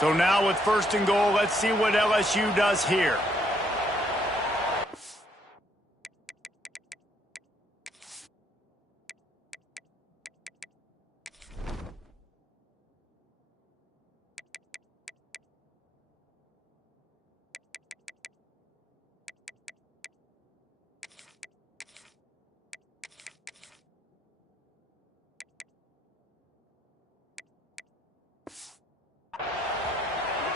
So now with 1st and goal, let's see what LSU does here.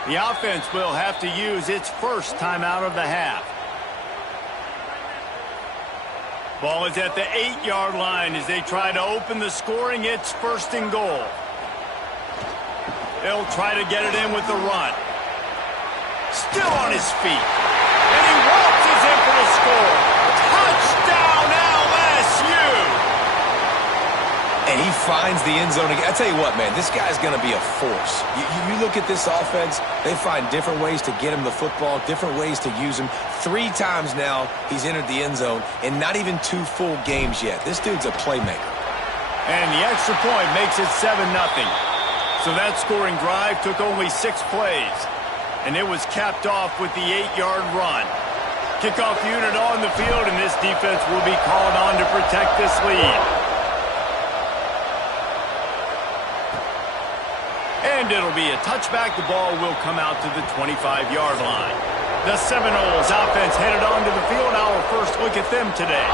The offense will have to use its first timeout of the half. Ball is at the 8-yard line as they try to open the scoring. It's 1st and goal. They'll try to get it in with the run. Still on his feet. And he waltzes in for the score. Touchdown LSU! And he finds the end zone again. I tell you what, man, this guy's going to be a force. You look at this offense, they find different ways to get him the football, different ways to use him. 3 times now he's entered the end zone, and not even 2 full games yet. This dude's a playmaker. And the extra point makes it 7-0. So that scoring drive took only 6 plays. And it was capped off with the 8-yard run. Kickoff unit on the field, and this defense will be called on to protect this lead. And it'll be a touchback. The ball will come out to the 25-yard line. The Seminoles offense headed onto the field. Our first look at them today.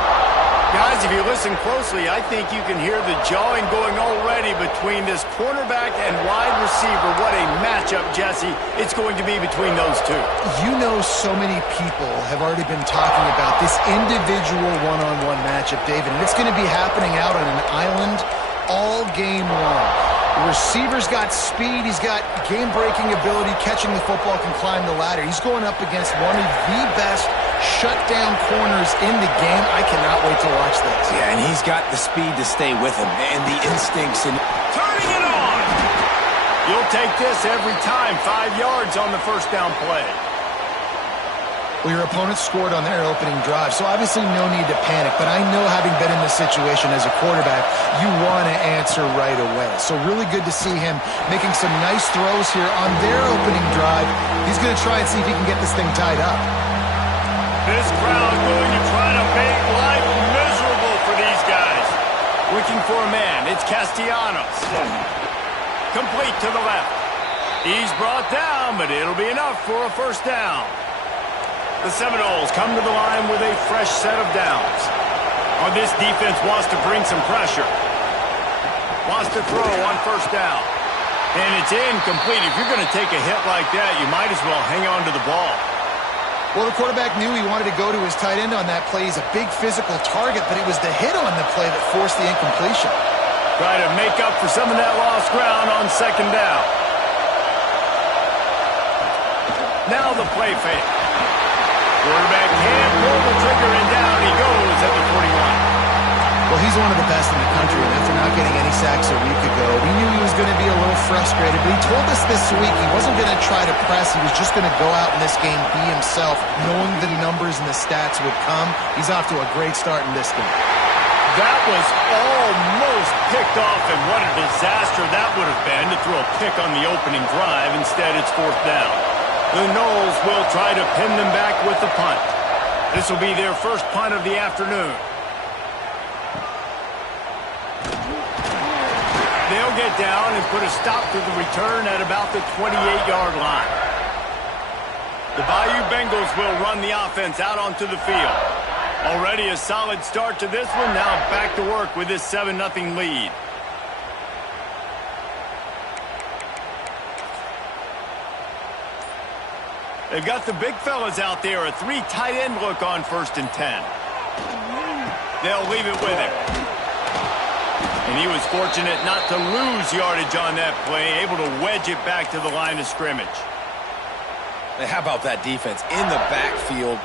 Guys, if you listen closely, I think you can hear the jawing going already between this quarterback and wide receiver. What a matchup, Jesse, it's going to be between those two. You know, so many people have already been talking about this individual one-on-one matchup, David, and it's going to be happening out on an island all game long. The receiver's got speed. He's got game-breaking ability. Catching the football, can climb the ladder. He's going up against one of the best shutdown corners in the game. I cannot wait to watch this. Yeah, and he's got the speed to stay with him and the instincts. And turning it on. You'll take this every time. 5 yards on the first down play. Well, your opponent scored on their opening drive, so obviously no need to panic. But I know, having been in this situation as a quarterback, you want to answer right away. So really good to see him making some nice throws here on their opening drive. He's going to try and see if he can get this thing tied up. This crowd going to try to make life miserable for these guys. Looking for a man. It's Castellanos. Complete to the left. He's brought down, but it'll be enough for a first down. The Seminoles come to the line with a fresh set of downs. Oh, this defense wants to bring some pressure. Wants to throw on first down. And it's incomplete. If you're going to take a hit like that, you might as well hang on to the ball. Well, the quarterback knew he wanted to go to his tight end on that play. He's a big physical target, but it was the hit on the play that forced the incompletion. Try to make up for some of that lost ground on second down. Now the play fake. Quarterback can't pull the trigger, and down he goes at the 41. Well, he's one of the best in the country, and after not getting any sacks a week ago, we knew he was going to be a little frustrated. But he told us this week he wasn't going to try to press. He was just going to go out in this game, be himself, knowing the numbers and the stats would come. He's off to a great start in this game. That was almost picked off, and what a disaster that would have been to throw a pick on the opening drive. Instead, it's fourth down. The Noles will try to pin them back with the punt. This will be their first punt of the afternoon. They'll get down and put a stop to the return at about the 28-yard line. The Bayou Bengals will run the offense out onto the field. Already a solid start to this one. Now back to work with this 7-0 lead. They've got the big fellas out there. A 3 tight end look on 1st and 10. They'll leave it with him. And he was fortunate not to lose yardage on that play, able to wedge it back to the line of scrimmage. Hey, how about that defense? In the backfield,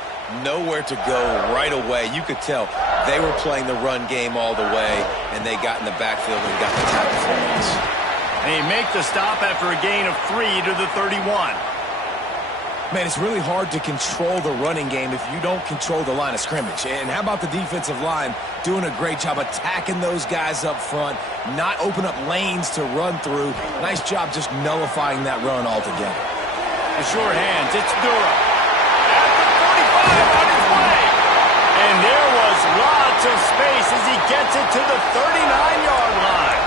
nowhere to go right away. You could tell they were playing the run game all the way, and they got in the backfield and got the tackle for us. And he make the stop after a gain of 3 to the 31. Man, it's really hard to control the running game if you don't control the line of scrimmage. And how about the defensive line doing a great job attacking those guys up front, not open up lanes to run through. Nice job just nullifying that run altogether. The sure hands, it's Dura. At the 45 on his way. And there was lots of space as he gets it to the 39-yard line.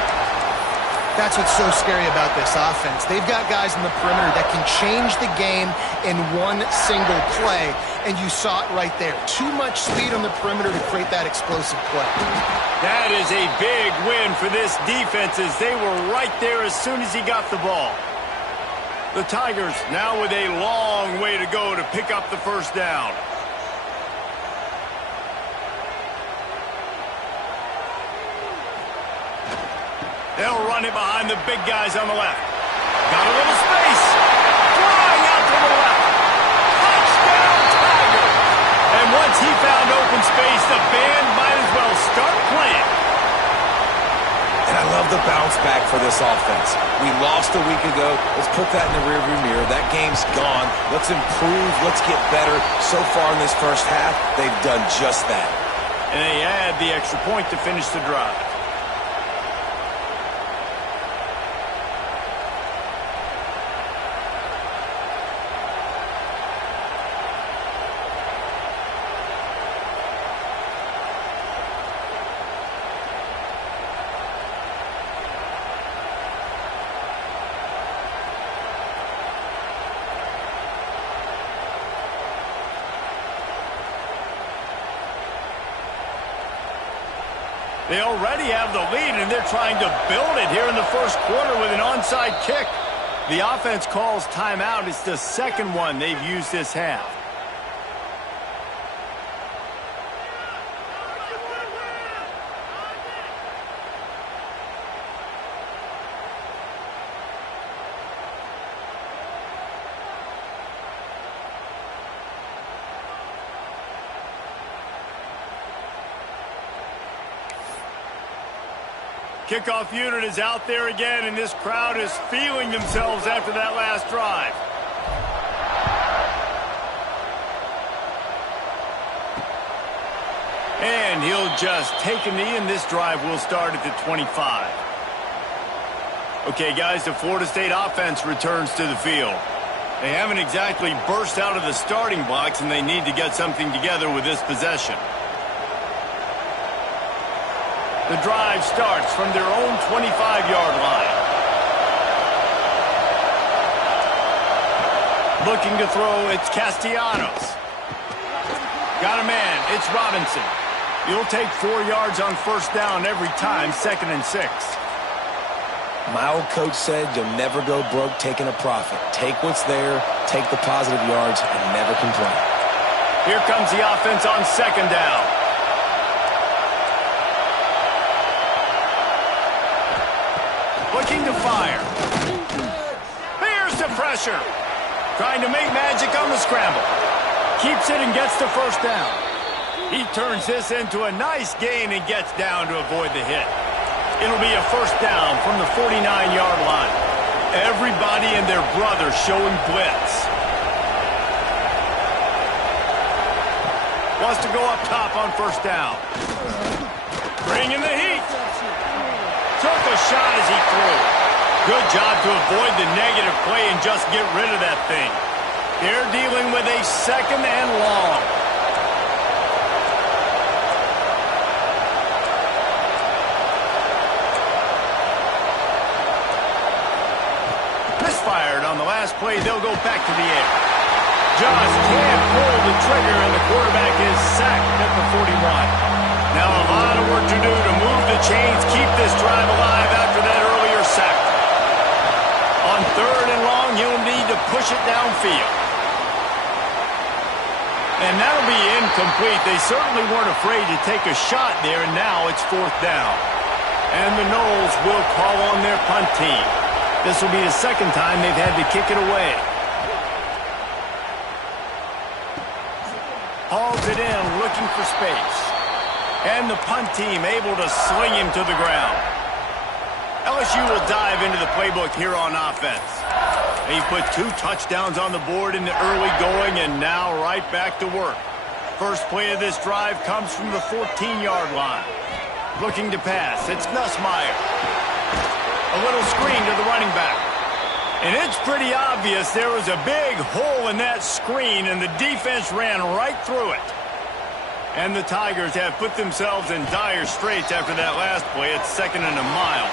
That's what's so scary about this offense. They've got guys in the perimeter that can change the game in one single play, and you saw it right there. Too much speed on the perimeter to create that explosive play. That is a big win for this defense as they were right there as soon as he got the ball. The Tigers now with a long way to go to pick up the first down. They'll run it behind the big guys on the left. Got a little space. Flying out to the left. Touchdown, Tigers. And once he found open space, the band might as well start playing. And I love the bounce back for this offense. We lost a week ago. Let's put that in the rearview mirror. That game's gone. Let's improve. Let's get better. So far in this first half, they've done just that. And they add the extra point to finish the drive. They already have the lead, and they're trying to build it here in the first quarter with an onside kick. The offense calls timeout. It's the second one they've used this half. Kickoff unit is out there again, and this crowd is feeling themselves after that last drive. And he'll just take a knee, and this drive will start at the 25. Okay, guys, the Florida State offense returns to the field. They haven't exactly burst out of the starting blocks, and they need to get something together with this possession. The drive starts from their own 25-yard line. Looking to throw, it's Castellanos. Got a man, it's Robinson. You'll take 4 yards on first down every time, 2nd and 6. My old coach said you'll never go broke taking a profit. Take what's there, take the positive yards, and never complain. Here comes the offense on 2nd down. Looking to fire. Here's the pressure. Trying to make magic on the scramble. Keeps it and gets the first down. He turns this into a nice gain and gets down to avoid the hit. It'll be a first down from the 49-yard line. Everybody and their brother showing blitz. Wants to go up top on first down. Bringing the heat. Took a shot as he threw. Good job to avoid the negative play and just get rid of that thing. They're dealing with a 2nd and long. Misfired on the last play. They'll go back to the air. Just can't pull the trigger, and the quarterback is sacked at the 41. Now a lot of work to do to move the chains, keep this drive alive after that earlier sack. On 3rd and long, he'll need to push it downfield. And that'll be incomplete. They certainly weren't afraid to take a shot there, and now it's 4th down. And the Noles will call on their punt team. This will be the 2nd time they've had to kick it away. Hauls it in, looking for space. And the punt team able to sling him to the ground. LSU will dive into the playbook here on offense. He put 2 touchdowns on the board in the early going, and now right back to work. First play of this drive comes from the 14-yard line. Looking to pass, it's Nussmeier. A little screen to the running back. And it's pretty obvious there was a big hole in that screen, and the defense ran right through it. And the Tigers have put themselves in dire straits after that last play. It's 2nd and a mile.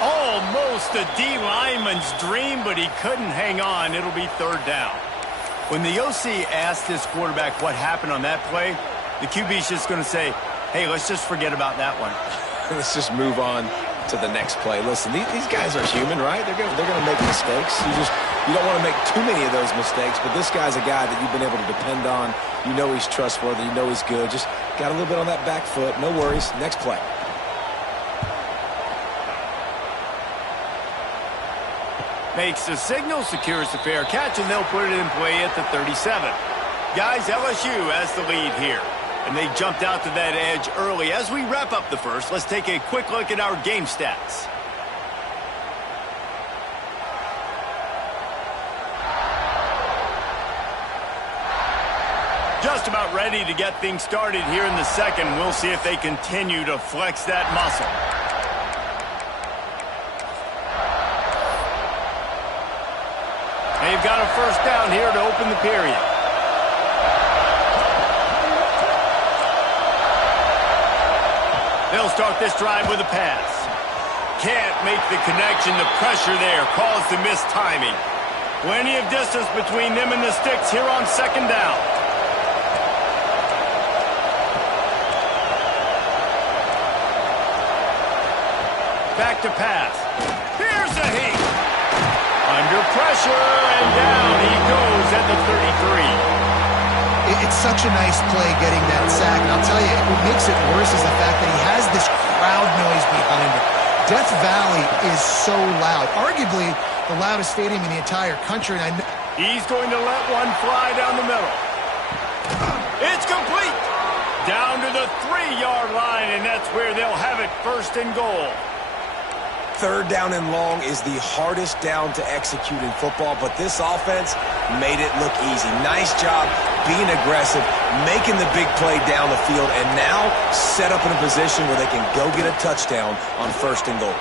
Almost a D lineman's dream, but he couldn't hang on. It'll be 3rd down. When the OC asked this quarterback what happened on that play, the QB's just going to say, hey, let's just forget about that one. Let's just move on to the next play. Listen, these guys are human, right? They're gonna make mistakes. You don't want to make too many of those mistakes, but this guy's a guy that you've been able to depend on. You know he's trustworthy. You know he's good. Just got a little bit on that back foot. No worries. Next play. Makes the signal, secures the fair catch, and they'll put it in play at the 37. Guys, LSU has the lead here, and they jumped out to that edge early. As we wrap up the first, let's take a quick look at our game stats. Just about ready to get things started here in the second. We'll see if they continue to flex that muscle. They've got a first down here to open the period. They'll start this drive with a pass. Can't make the connection. The pressure there caused the missed timing. Plenty of distance between them and the sticks here on 2nd down. Back to pass. Here's a heat. Under pressure, and down he goes at the 33. It's such a nice play getting that sack. And I'll tell you, what makes it worse is the fact that he has this crowd noise behind him. Death Valley is so loud. Arguably the loudest stadium in the entire country. And he's going to let one fly down the middle. It's complete. Down to the 3-yard line, and that's where they'll have it, 1st and goal. 3rd down and long is the hardest down to execute in football, but this offense made it look easy. Nice job being aggressive, making the big play down the field, and now set up in a position where they can go get a touchdown on 1st and goal.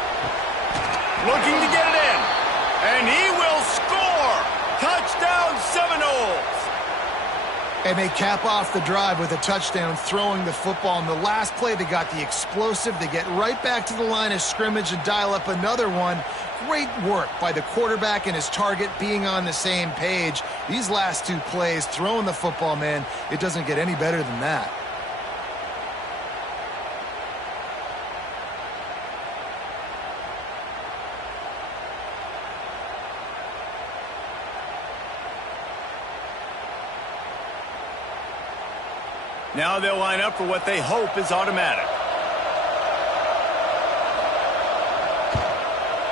Looking to get it in, and he will score. Touchdown Seminoles. And they cap off the drive with a touchdown, throwing the football. In the last play, they got the explosive. They get right back to the line of scrimmage and dial up another one. Great work by the quarterback and his target being on the same page. These last 2 plays, throwing the football, man, it doesn't get any better than that. Now they'll line up for what they hope is automatic.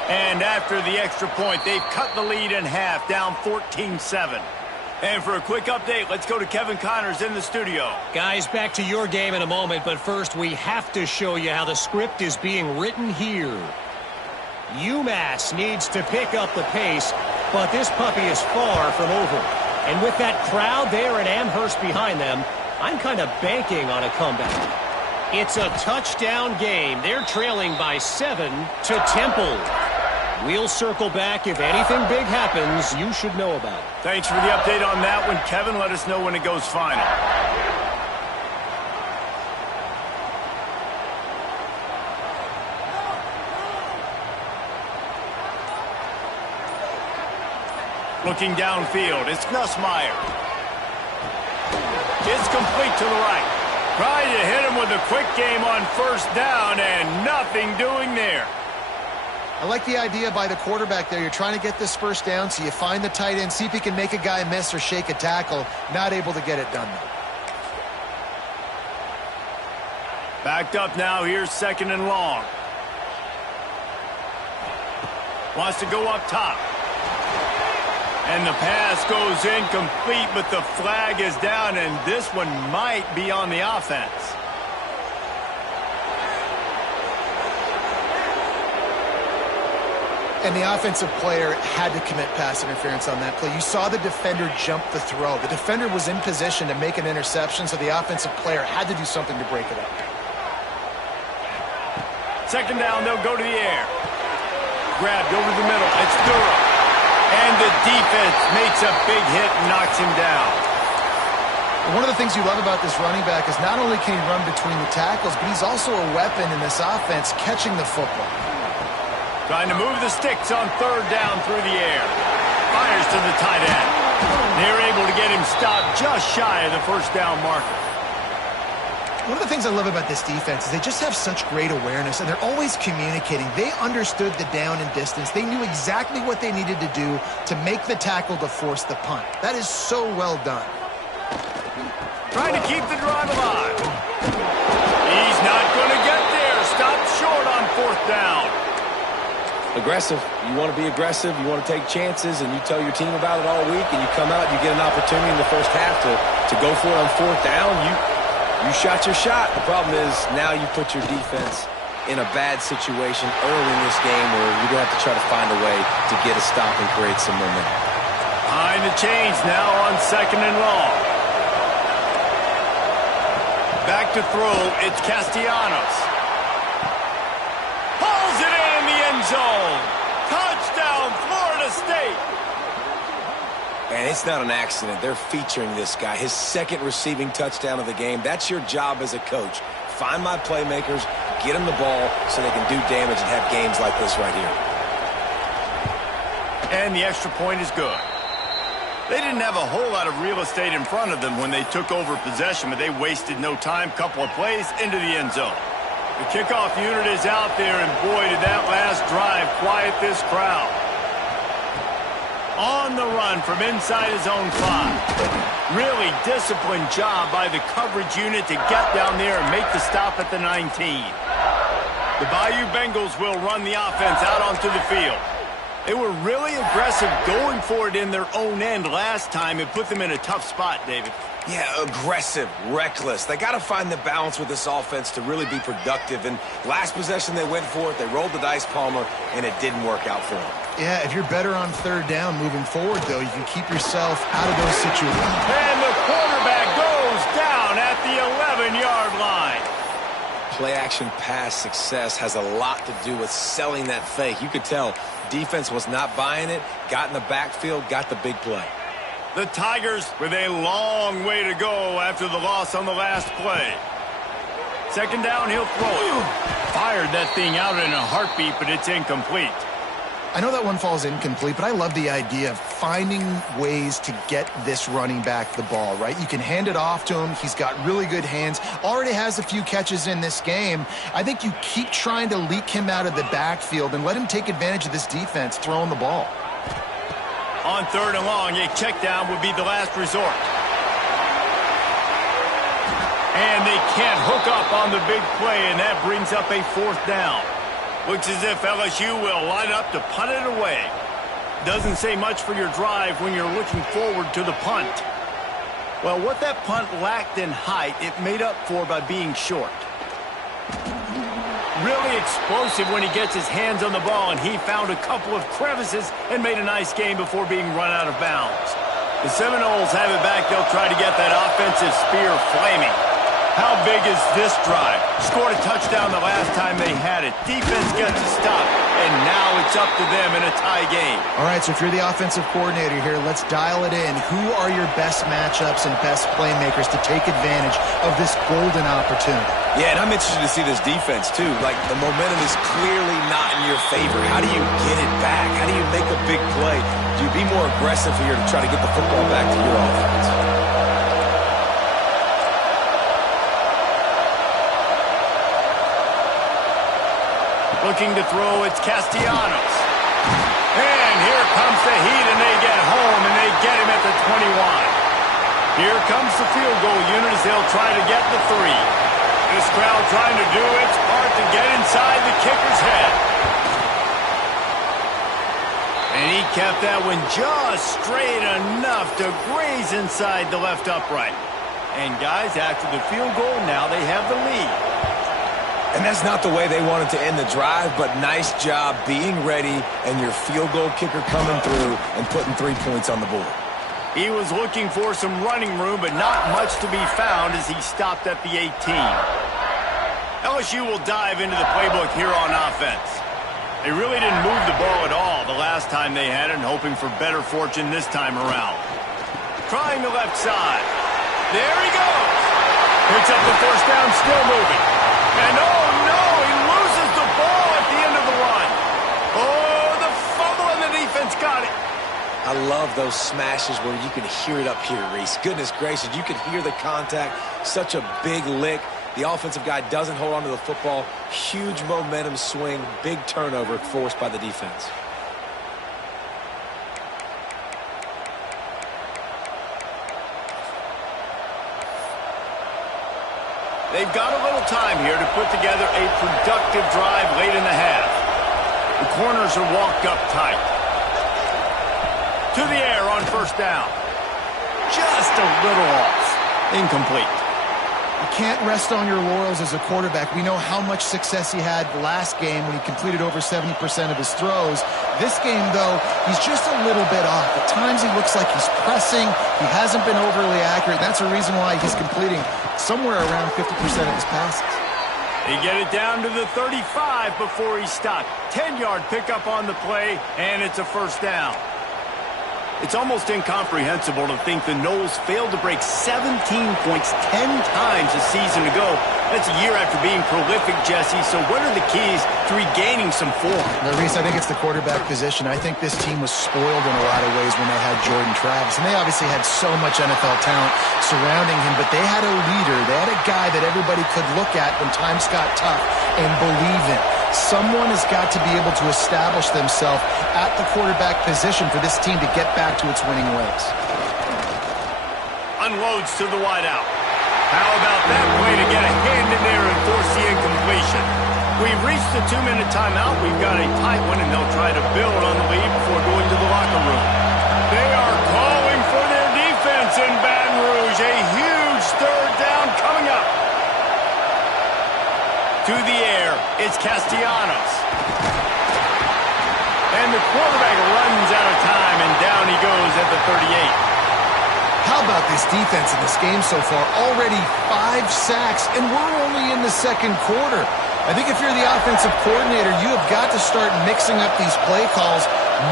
And after the extra point, they've cut the lead in half, down 14-7. And for a quick update, let's go to Kevin Connors in the studio. Guys, back to your game in a moment, but first we have to show you how the script is being written here. UMass needs to pick up the pace, but this puppy is far from over. And with that crowd there at Amherst behind them, I'm kind of banking on a comeback. It's a touchdown game. They're trailing by 7 to Temple. We'll circle back. If anything big happens, you should know about it. Thanks for the update on that one, Kevin. Let us know when it goes final. Looking downfield, it's Nussmeier. It's complete to the right. Trying to hit him with a quick game on 1st down, and nothing doing there. I like the idea by the quarterback there. You're trying to get this 1st down, so you find the tight end, see if he can make a guy miss or shake a tackle. Not able to get it done, though. Backed up now. Here's 2nd and long. Wants to go up top. And the pass goes incomplete, but the flag is down, and this one might be on the offense. And the offensive player had to commit pass interference on that play. You saw the defender jump the throw. The defender was in position to make an interception, so the offensive player had to do something to break it up. Second down, they'll go to the air. Grabbed over the middle. It's Durham. And the defense makes a big hit and knocks him down. One of the things you love about this running back is not only can he run between the tackles, but he's also a weapon in this offense catching the football. Trying to move the sticks on third down through the air. Fires to the tight end. They're able to get him stopped just shy of the first down marker. One of the things I love about this defense is they just have such great awareness, and they're always communicating. They understood the down and distance. They knew exactly what they needed to do to make the tackle to force the punt. That is so well done. Trying to keep the drive alive. He's not going to get there. Stopped short on fourth down. Aggressive. You want to be aggressive. You want to take chances, and you tell your team about it all week, and you come out, you get an opportunity in the first half to go for it on fourth down. You shot your shot. The problem is now you put your defense in a bad situation early in this game where you're going to have to try to find a way to get a stop and create some momentum. Behind the chains now on second and long. Back to throw, it's Castellanos. Pulls it in the end zone. Touchdown, Florida State. And it's not an accident. They're featuring this guy. His second receiving touchdown of the game. That's your job as a coach. Find my playmakers, get them the ball so they can do damage and have games like this right here. And the extra point is good. They didn't have a whole lot of real estate in front of them when they took over possession, but they wasted no time. Couple of plays into the end zone. The kickoff unit is out there, and boy, did that last drive quiet this crowd. On the run from inside his own 5. Really disciplined job by the coverage unit to get down there and make the stop at the 19. The Bayou Bengals will run the offense out onto the field. They were really aggressive going for it in their own end last time and put them in a tough spot, David. Yeah, aggressive, reckless. They got to find the balance with this offense to really be productive. And last possession, they went for it. They rolled the dice, Palmer, and it didn't work out for them. Yeah, if you're better on third down moving forward, though, you can keep yourself out of those situations. And the quarterback goes down at the 11-yard line. Play-action pass success has a lot to do with selling that fake. You could tell defense was not buying it, got in the backfield, got the big play. The Tigers with a long way to go after the loss on the last play. Second down, he'll throw it. Fired that thing out in a heartbeat, but it's incomplete. I know that one falls incomplete, but I love the idea of finding ways to get this running back the ball, right? You can hand it off to him. He's got really good hands. Already has a few catches in this game. I think you keep trying to leak him out of the backfield and let him take advantage of this defense throwing the ball. On third and long, a check down would be the last resort. And they can't hook up on the big play, and that brings up a fourth down. Looks as if LSU will line up to punt it away. Doesn't say much for your drive when you're looking forward to the punt. Well, what that punt lacked in height, it made up for by being short. Really explosive when he gets his hands on the ball, and he found a couple of crevices and made a nice game before being run out of bounds. The Seminoles have it back. They'll try to get that offensive spear flaming. How big is this drive? Scored a touchdown the last time they had it. Defense gets a stop, and now it's up to them in a tie game. All right, so if you're the offensive coordinator here, let's dial it in. Who are your best matchups and best playmakers to take advantage of this golden opportunity? Yeah, and I'm interested to see this defense, too. Like, the momentum is clearly not in your favor. How do you get it back? How do you make a big play? Do you be more aggressive here to try to get the football back to your offense? Looking to throw, it's Castellanos. And here comes the heat, and they get home, and they get him at the 21. Here comes the field goal unit as they'll try to get the 3. This crowd trying to do its part to get inside the kicker's head. And he kept that one just straight enough to graze inside the left upright. And guys, after the field goal, now they have the lead. And that's not the way they wanted to end the drive, but nice job being ready and your field goal kicker coming through and putting 3 points on the board. He was looking for some running room, but not much to be found as he stopped at the 18. LSU will dive into the playbook here on offense. They really didn't move the ball at all the last time they had it, and hoping for better fortune this time around. Trying the left side. There he goes. Picks up the first down, still moving. And oh no, he loses the ball at the end of the run. Oh, the fumble and the defense got it. I love those smashes where you can hear it up here, Reese. Goodness gracious, you can hear the contact. Such a big lick. The offensive guy doesn't hold on to the football. Huge momentum swing, big turnover forced by the defense. They've got a little time here to put together a productive drive late in the half. The corners are walked up tight. To the air on first down. Just a little off. Incomplete. You can't rest on your laurels as a quarterback. We know how much success he had last game when he completed over 70% of his throws. This game, though, he's just a little bit off. At times he looks like he's pressing. He hasn't been overly accurate. That's a reason why he's completing somewhere around 50% of his passes. They get it down to the 35 before he stopped. 10-yard pickup on the play, and it's a first down. It's almost incomprehensible to think the Noles failed to break 17 points 10 times a season ago. That's a year after being prolific, Jesse. So what are the keys to regaining some form? Well, Reese, I think it's the quarterback position. I think this team was spoiled in a lot of ways when they had Jordan Travis. And they obviously had so much NFL talent surrounding him, but they had a leader. They had a guy that everybody could look at when times got tough and believe in. Someone has got to be able to establish themselves at the quarterback position for this team to get back to its winning ways. Unloads to the wideout. How about that play to get a hand in there and force the incompletion? We've reached the 2-minute timeout. We've got a tight one, and they'll try to build on the lead before going to the locker room. They are calling for their defense in Baton Rouge. A huge third down coming up. To the air, it's Castellanos. And the quarterback runs out of time, and down he goes at the 38. How about this defense in this game so far? Already 5 sacks, and we're only in the second quarter. I think if you're the offensive coordinator, you have got to start mixing up these play calls,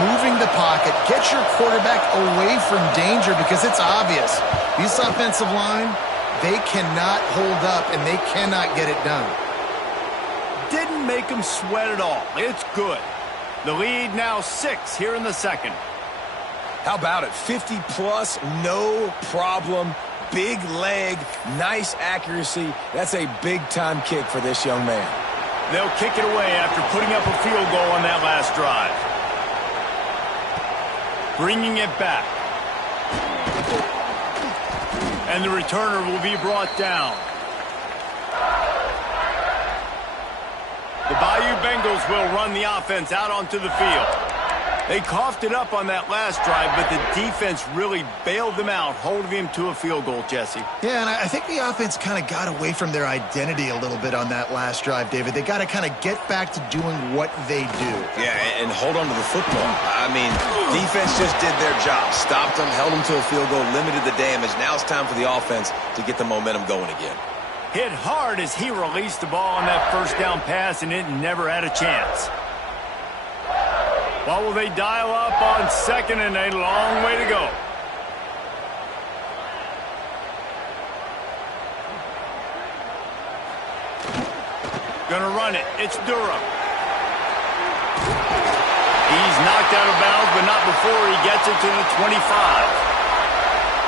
moving the pocket, get your quarterback away from danger, because it's obvious. This offensive line, they cannot hold up, and they cannot get it done. Didn't make him sweat at all. It's good. The lead now 6 here in the second. How about it? 50-plus, no problem. Big leg, nice accuracy. That's a big-time kick for this young man. They'll kick it away after putting up a field goal on that last drive. Bringing it back. And the returner will be brought down. The Bayou Bengals will run the offense out onto the field. They coughed it up on that last drive, but the defense really bailed them out, holding him to a field goal, Jesse. Yeah, and I think the offense kind of got away from their identity a little bit on that last drive, David. They got to kind of get back to doing what they do. Yeah, and hold on to the football. I mean, defense just did their job. Stopped them, held them to a field goal, limited the damage. Now it's time for the offense to get the momentum going again. Hit hard as he released the ball on that first down pass, and it never had a chance. What will they dial up on second, and a long way to go? Gonna run it. It's Durham. He's knocked out of bounds, but not before he gets it to the 25.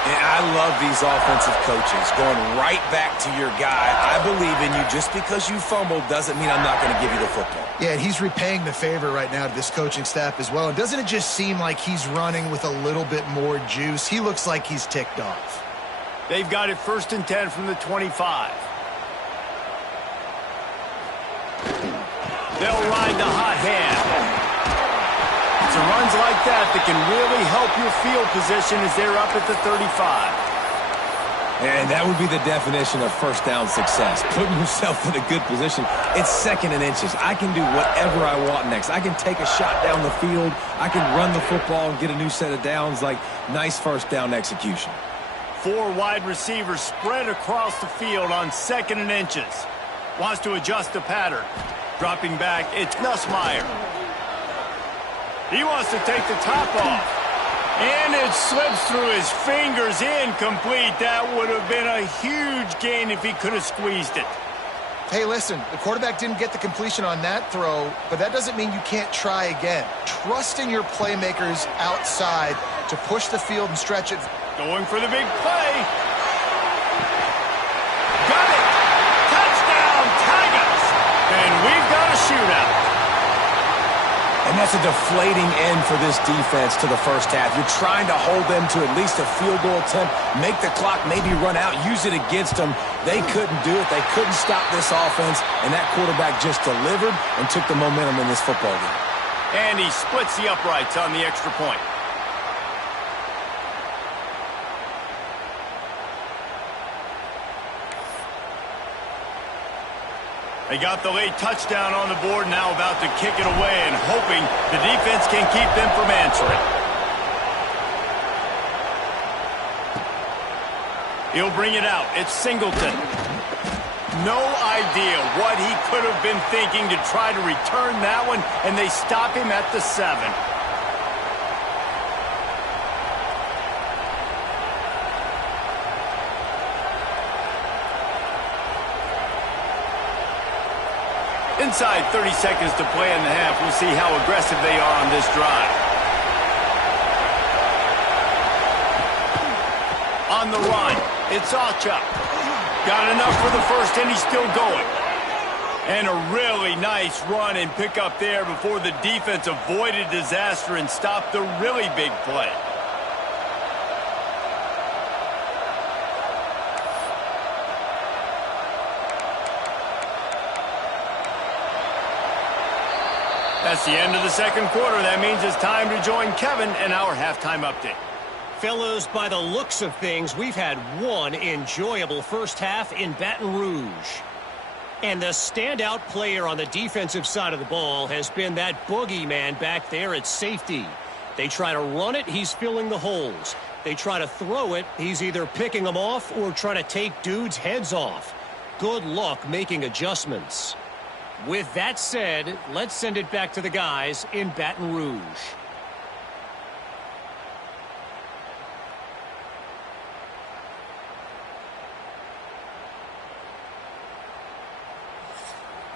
And I love these offensive coaches going right back to your guy. I believe in you. Just because you fumbled doesn't mean I'm not going to give you the football. Yeah, and he's repaying the favor right now to this coaching staff as well. And doesn't it just seem like he's running with a little bit more juice? He looks like he's ticked off. They've got it 1st and 10 from the 25. They'll ride the hot hand. It's runs like that can really help your field position as they're up at the 35. And that would be the definition of first down success. Putting yourself in a good position. It's 2nd and inches. I can do whatever I want next. I can take a shot down the field. I can run the football and get a new set of downs. Like, nice first down execution. 4 wide receivers spread across the field on 2nd and inches. Wants to adjust the pattern. Dropping back, it's Nussmeier. He wants to take the top off. And it slips through his fingers, incomplete. That would have been a huge gain if he could have squeezed it. Hey, listen, the quarterback didn't get the completion on that throw, but that doesn't mean you can't try again. Trust in your playmakers outside to push the field and stretch it. Going for the big play. Got it. Touchdown, Tigers. And we've got a shootout. And that's a deflating end for this defense to the first half. You're trying to hold them to at least a field goal attempt, make the clock maybe run out, use it against them. They couldn't do it. They couldn't stop this offense, and that quarterback just delivered and took the momentum in this football game. And he splits the uprights on the extra point. They got the late touchdown on the board, now about to kick it away and hoping the defense can keep them from answering. He'll bring it out. It's Singleton. No idea what he could have been thinking to try to return that one, and they stop him at the 7. Inside 30 seconds to play in the half. We'll see how aggressive they are on this drive. On the run, it's Ocha. Got enough for the first, and he's still going. And a really nice run and pick up there before the defense avoided disaster and stopped the really big play. That's the end of the second quarter. That means it's time to join Kevin in our halftime update. Fellas, by the looks of things, we've had one enjoyable first half in Baton Rouge. And the standout player on the defensive side of the ball has been that boogeyman back there at safety. They try to run it, he's filling the holes. They try to throw it, he's either picking them off or trying to take dudes' heads off. Good luck making adjustments. With that said, let's send it back to the guys in Baton Rouge.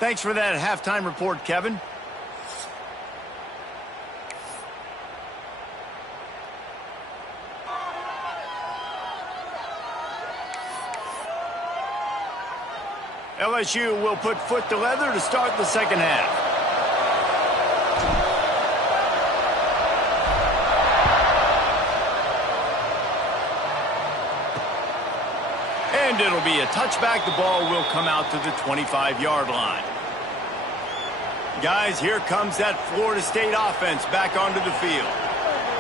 Thanks for that halftime report, Kevin. LSU will put foot to leather to start the second half. And it'll be a touchback. The ball will come out to the 25-yard line. Guys, here comes that Florida State offense back onto the field.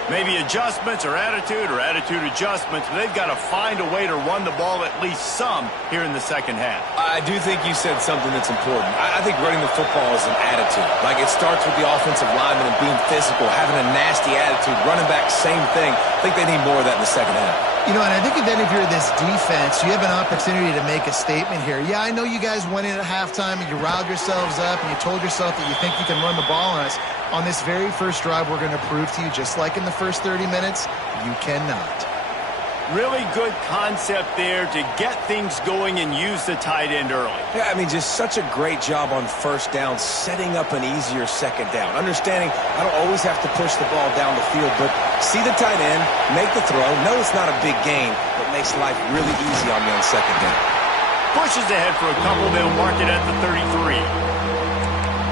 Maybe adjustments or attitude adjustments. They've got to find a way to run the ball at least some here in the second half. I do think you said something that's important. I think running the football is an attitude. Like, it starts with the offensive lineman and being physical, having a nasty attitude. Running back, same thing. I think they need more of that in the second half. You know, and I think then if you're this defense, you have an opportunity to make a statement here. Yeah, I know you guys went in at halftime and you riled yourselves up and you told yourself that you think you can run the ball on us. On this very first drive, we're going to prove to you, just like in the first 30 minutes, you cannot. Really good concept there to get things going and use the tight end early. Yeah, I mean, just such a great job on first down, setting up an easier second down. Understanding I don't always have to push the ball down the field, but see the tight end, make the throw. No, it's not a big gain, but makes life really easy on me on second down. Pushes ahead for a couple. They'll mark it at the 33.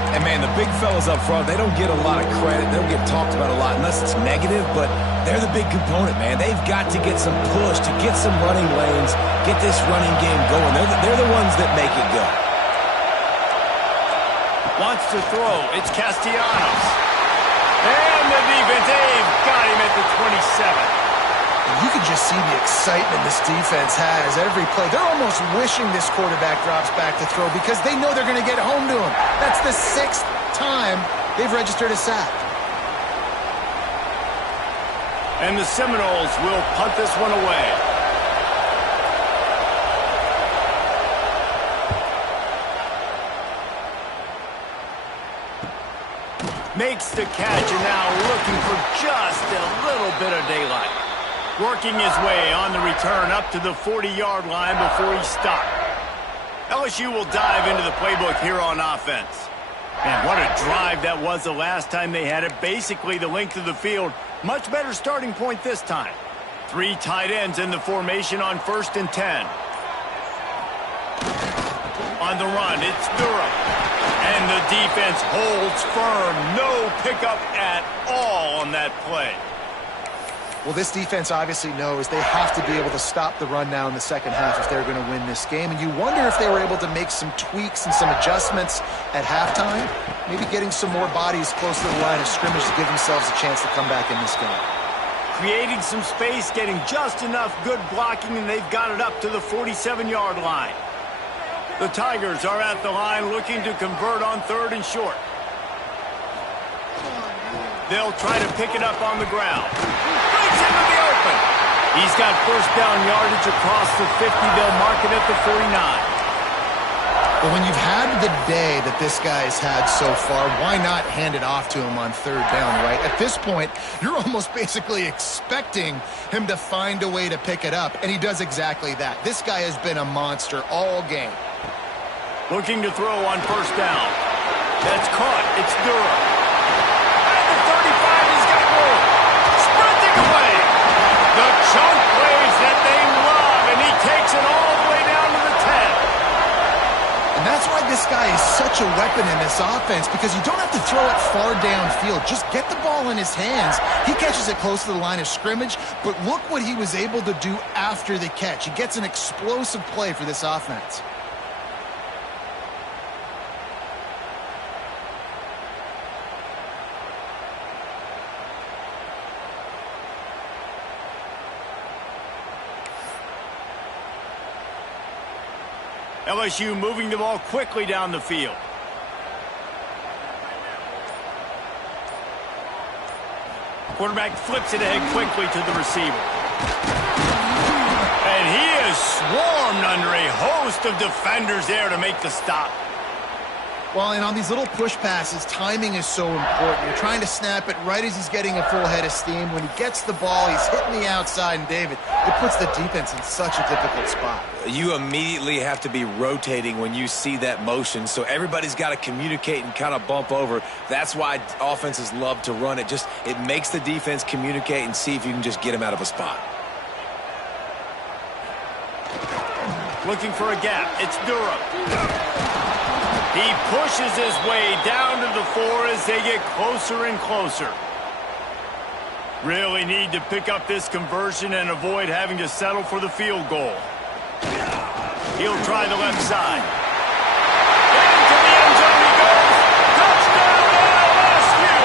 And, man, the big fellas up front, they don't get a lot of credit. They don't get talked about a lot unless it's negative, but they're the big component, man. They've got to get some push, to get some running lanes, get this running game going. They're the ones that make it go. Wants to throw. It's Castellanos. And the defense, they've got him at the 27. You can just see the excitement this defense has every play. They're almost wishing this quarterback drops back to throw because they know they're going to get home to him. That's the 6th time they've registered a sack. And the Seminoles will punt this one away. Makes the catch and now looking for just a little bit of daylight. Working his way on the return up to the 40-yard line before he stopped. LSU will dive into the playbook here on offense. Man, what a drive that was the last time they had it. Basically the length of the field. Much better starting point this time. 3 tight ends in the formation on 1st and 10. On the run, it's Durham. And the defense holds firm. No pickup at all on that play. Well, this defense obviously knows they have to be able to stop the run now in the second half if they're going to win this game. And you wonder if they were able to make some tweaks and some adjustments at halftime. Maybe getting some more bodies close to the line of scrimmage to give themselves a chance to come back in this game. Creating some space, getting just enough good blocking, and they've got it up to the 47-yard line. The Tigers are at the line looking to convert on 3rd and short. They'll try to pick it up on the ground. Breaks into the open. He's got 1st down yardage across the 50. They'll mark it at the 49. But when you've had the day that this guy's had so far, why not hand it off to him on 3rd down, right? At this point, you're almost basically expecting him to find a way to pick it up, and he does exactly that. This guy has been a monster all game. Looking to throw on 1st down. That's caught. It's Durham. At the 35, he's got room. Sprinting away. The chunk plays that they love, and he takes it all the way down to the 10. And that's why this guy is such a weapon in this offense, because you don't have to throw it far downfield. Just get the ball in his hands. He catches it close to the line of scrimmage, but look what he was able to do after the catch. He gets an explosive play for this offense. LSU moving the ball quickly down the field. Quarterback flips it ahead quickly to the receiver. And he is swarmed under a host of defenders there to make the stop. Well, and on these little push passes, timing is so important. You're trying to snap it right as he's getting a full head of steam. When he gets the ball, he's hitting the outside, and David, it puts the defense in such a difficult spot. You immediately have to be rotating when you see that motion, so everybody's got to communicate and kind of bump over. That's why offenses love to run it. It makes the defense communicate and see if you can just get him out of a spot. Looking for a gap. It's Durham. He pushes his way down to the 4 as they get closer and closer. Really need to pick up this conversion and avoid having to settle for the field goal. He'll try the left side. Into the end zone he goes. Touchdown LSU!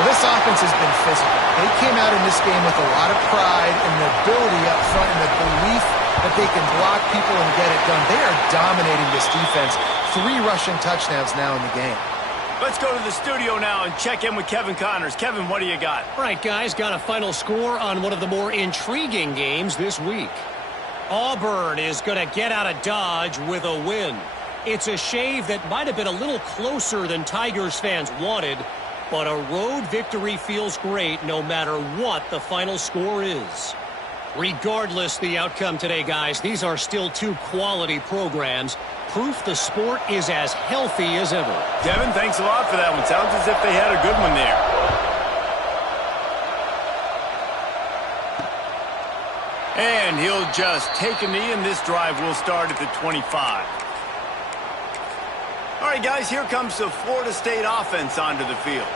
Well, this offense has been physical. They came out in this game with a lot of pride and the ability up front and the belief that they can block people and get it done. They are dominating this defense. 3 rushing touchdowns now in the game. Let's go to the studio now and check in with Kevin Connors. Kevin, what do you got? All right, guys, got a final score on one of the more intriguing games this week. Auburn is going to get out of Dodge with a win. It's a shave that might have been a little closer than Tigers fans wanted, but a road victory feels great no matter what the final score is. Regardless the outcome today, guys, these are still 2 quality programs. Proof the sport is as healthy as ever. Kevin, thanks a lot for that one. Sounds as if they had a good one there. And he'll just take a knee, and this drive will start at the 25. All right, guys, here comes the Florida State offense onto the field.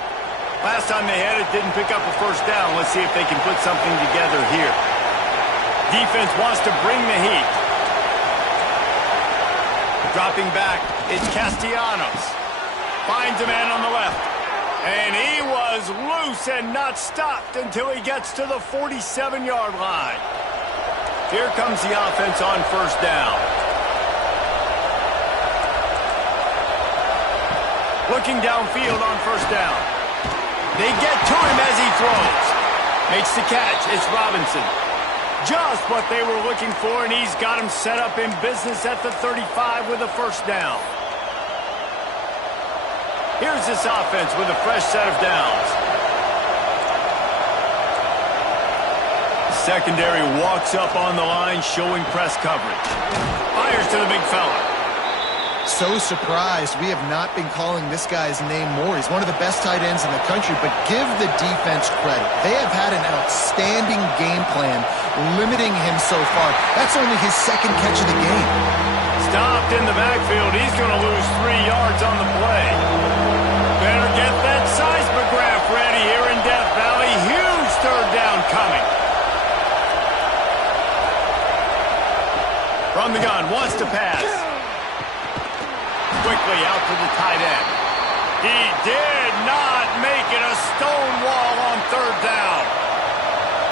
Last time they had it, didn't pick up a 1st down. Let's see if they can put something together here. Defense wants to bring the heat. Dropping back, it's Castellanos. Finds a man on the left. And he was loose and not stopped until he gets to the 47-yard line. Here comes the offense on first down. Looking downfield on first down. They get to him as he throws. Makes the catch. It's Robinson. Just what they were looking for, and he's got him set up in business at the 35 with a first down. Here's this offense with a fresh set of downs. The secondary walks up on the line, showing press coverage. Fires to the big fella. So surprised we have not been calling this guy's name more. He's one of the best tight ends in the country, but give the defense credit. They have had an outstanding game plan limiting him so far. That's only his second catch of the game. Stopped in the backfield. He's going to lose 3 yards on the play. Better get that seismograph ready here in Death Valley. Huge third down coming. From the gun, wants to pass. Quickly out to the tight end. He did not make it a stone wall on third down.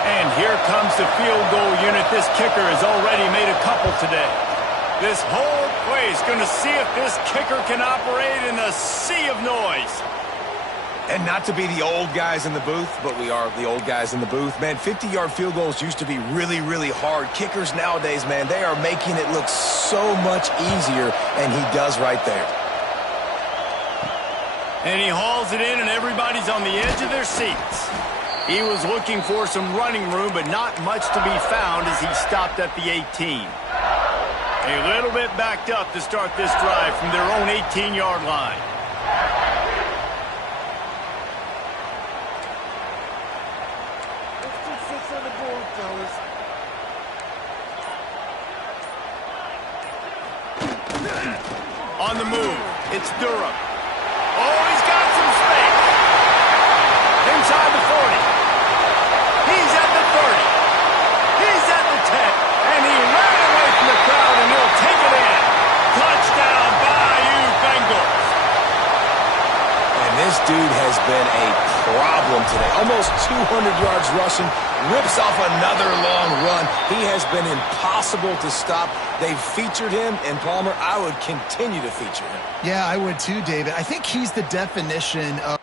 And here comes the field goal unit. This kicker has already made a couple today. This whole place going to see if this kicker can operate in a sea of noise. And not to be the old guys in the booth, but we are the old guys in the booth. Man, 50-yard field goals used to be really, really hard. Kickers nowadays, man, they are making it look so much easier, and he does right there. And he hauls it in, and everybody's on the edge of their seats. He was looking for some running room, but not much to be found as he stopped at the 18. A little bit backed up to start this drive from their own 18-yard line. On the move, it's Durham. Oh, he's got some space. Inside the 40. He's at the 30. He's at the 10. And he ran away from the crowd, and he'll take it in. Touchdown, Bayou Bengals. And this dude has been a problem today. Almost 200 yards rushing. Rips off another long run. He has been impossible to stop. They've featured him, and Palmer, I would continue to feature him. Yeah, I would too, David. I think he's the definition of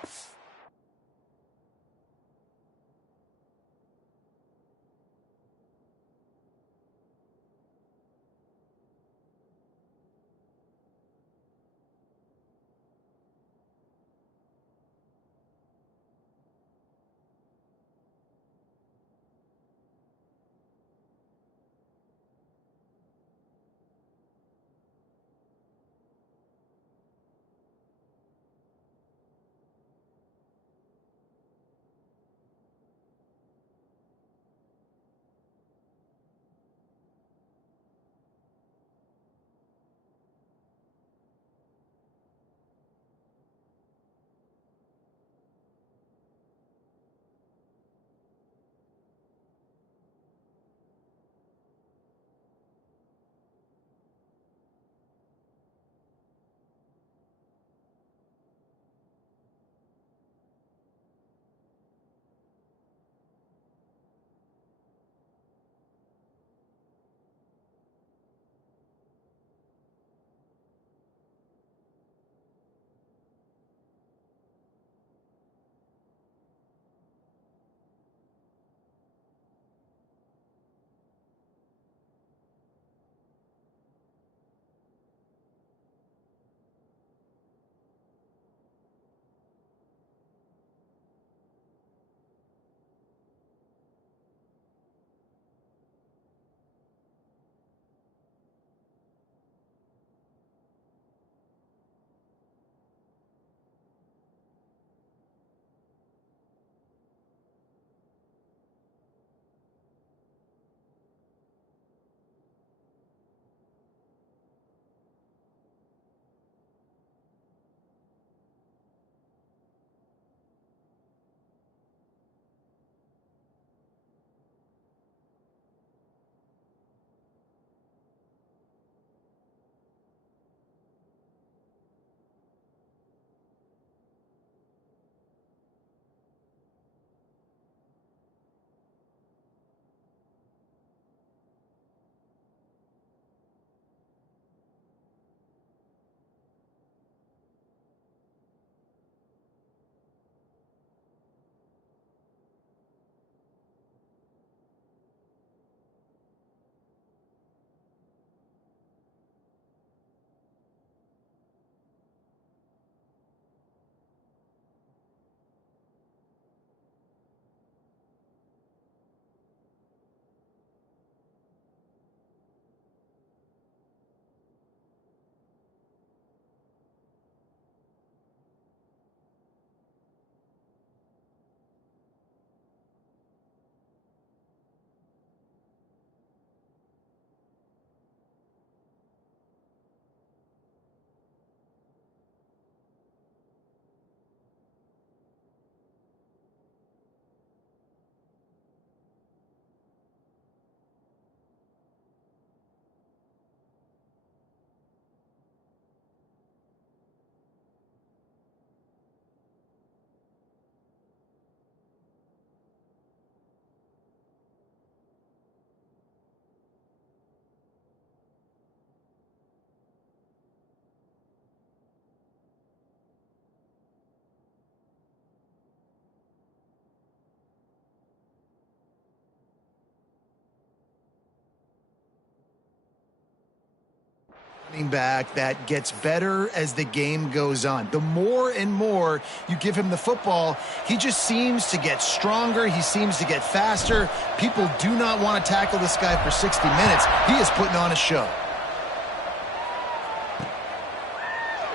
back that gets better as the game goes on. The more and more you give him the football, he just seems to get stronger. He seems to get faster. People do not want to tackle this guy for 60 minutes. He is putting on a show.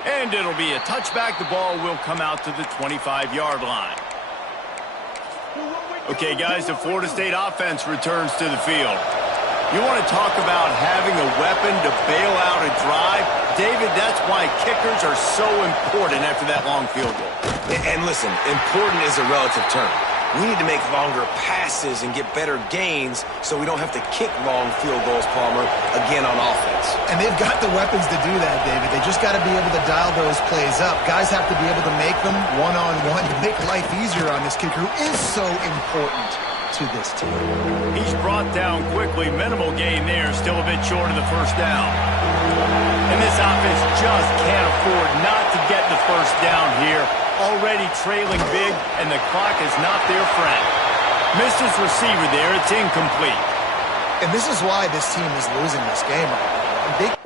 And it'll be a touchback. The ball will come out to the 25-yard line. Okay, guys, the Florida State offense returns to the field. You want to talk about having a weapon to bail out a drive? David, that's why kickers are so important after that long field goal. And listen, important is a relative term. We need to make longer passes and get better gains so we don't have to kick long field goals, Palmer, again on offense. And they've got the weapons to do that, David. They just got to be able to dial those plays up. Guys have to be able to make them one-on-one to make life easier on this kicker who is so important to this team. He's brought down quickly. Minimal gain there. Still a bit short of the first down. And this offense just can't afford not to get the first down here. Already trailing big, and the clock is not their friend. Missed his receiver there. It's incomplete. And this is why this team is losing this game. Big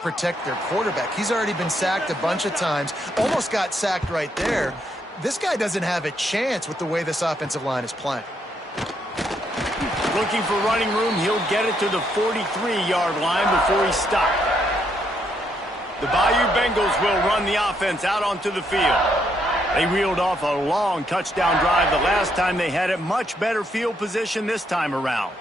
protect their quarterback. He's already been sacked a bunch of times. Almost got sacked right there. This guy doesn't have a chance with the way this offensive line is playing. Looking for running room. He'll get it to the 43-yard line before he's stopped. The Bayou Bengals will run the offense out onto the field. They reeled off a long touchdown drive the last time they had it. Much better field position this time around.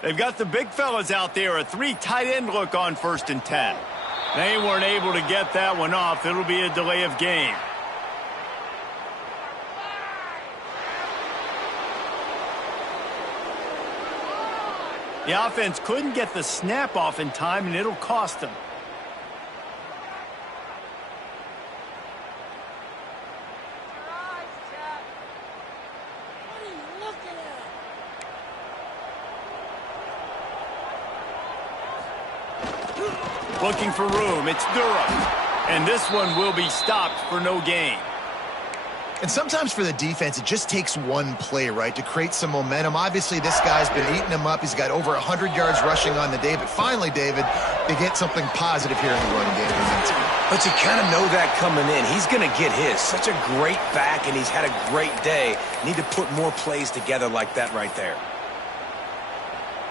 They've got the big fellas out there. A 3 tight end look on 1st and 10. They weren't able to get that one off. It'll be a delay of game. The offense couldn't get the snap off in time, and it'll cost them. Looking for room. It's Durham. And this one will be stopped for no gain. And sometimes for the defense, it just takes one play, right, to create some momentum. Obviously, this guy's been eating him up. He's got over 100 yards rushing on the day. But finally, David, they get something positive here in the running game. But you kind of know that coming in. He's going to get his. Such a great back, and he's had a great day. Need to put more plays together like that right there.